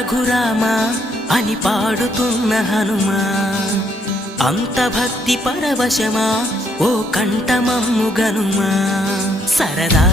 రఘురామా అని పాడుతున్న హనుమా, అంత భక్తి పరవశమా ఓ కంఠమమ్ము గనుమా. సరదా